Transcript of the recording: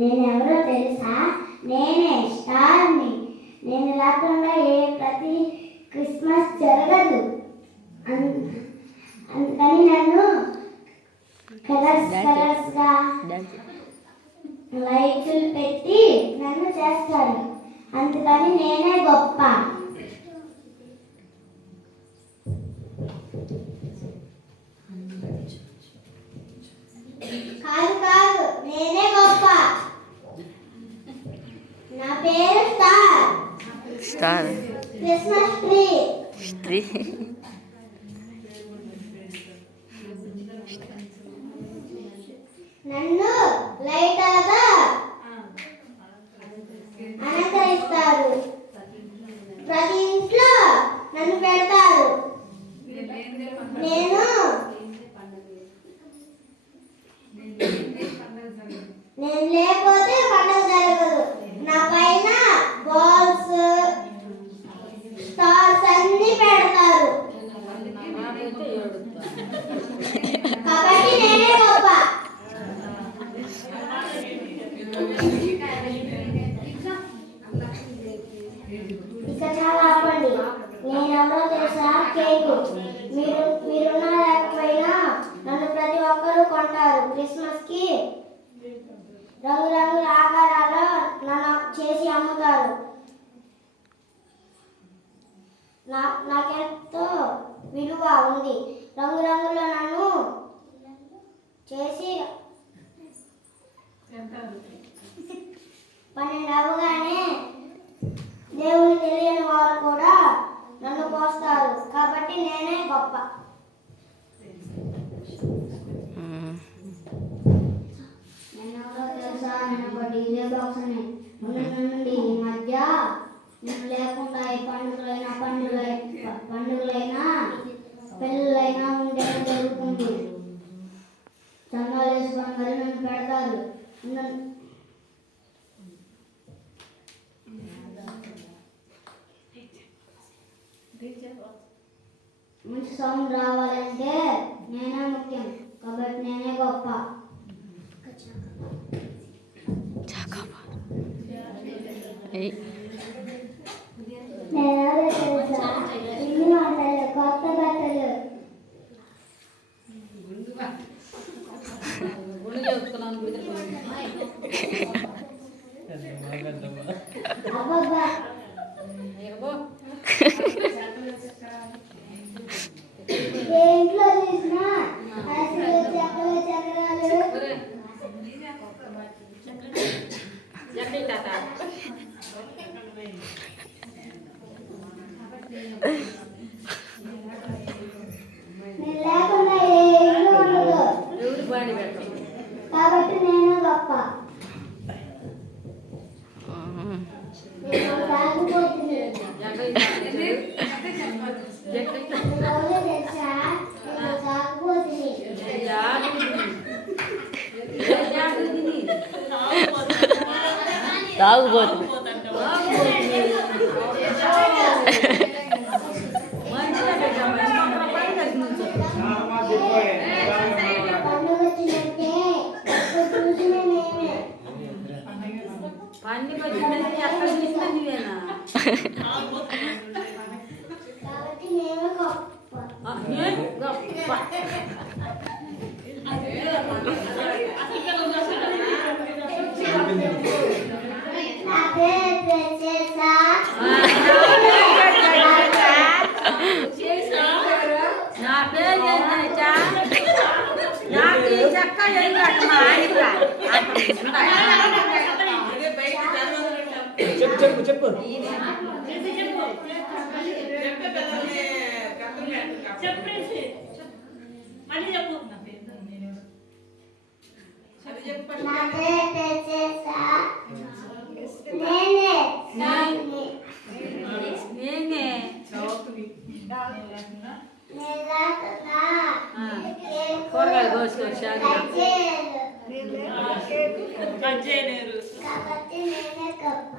నేనెవరో తెలుసా? నేనే స్టార్ని. నేను లేకుండా ప్రతి క్రిస్మస్ జరగదు. అందుకని నన్ను కలర్స్గా లైట్లు పెట్టి నన్ను చేస్తారు. అందుకని నేనే గొప్ప. కాదు కాదు, నేనే గొప్ప. నా పేరు స్టార్. Star Christmas tree. నన్ను లైట్గా అలంకరిస్తారు. ప్రతి ఇంట్లో నన్ను పెడతారు. నేను లేకపోతే పండుగ జరగదు. నా పైన బాల్స్, స్టార్స్ అన్ని పెడతారు. కాబట్టి నేనే గొప్ప. ఇక చాలా ఆపండి. నేనెవరో తెలుసా? కేకు. మీరున్నా లేకపోయినా నన్ను ప్రతి ఒక్కరూ కొంటారు. క్రిస్మస్కి రంగురంగుల ఆకారాల్లో నన్ను చేసి అమ్ముతారు. నాకెంతో విలువ ఉంది. రంగురంగుల్లో నన్ను చేసి 12 అవగానే దేవుని తెలియని వారు కూడా నన్ను పోస్తారు. కాబట్టి నేనే గొప్ప. డీజే బాక్స్ నుండి ఈ మధ్య లేకుండా ఏ పండుగలైనా పెళ్ళైనా ఉండే జరుగుతుంది. చందాలు వేసుకొని మరి నన్ను పెడతారు. మంచి సౌండ్ రావాలంటే నేనే ముఖ్యం. కాబట్టి నేనే గొప్ప. కొత్త బట్టలు ఇంట్లో చూసిన చక్రాలు నేను లేకుండా ఏ ఇల్లు ఉండదు. కాబట్టి నేను గొప్ప. తాగిపోతుంది. తాగుబోతుంది. కాబట్టి నేను గొప్ప. చెప్పు కూరగాయలు కోసుకొచ్చారు. కాబట్టి నేనే గొప్ప.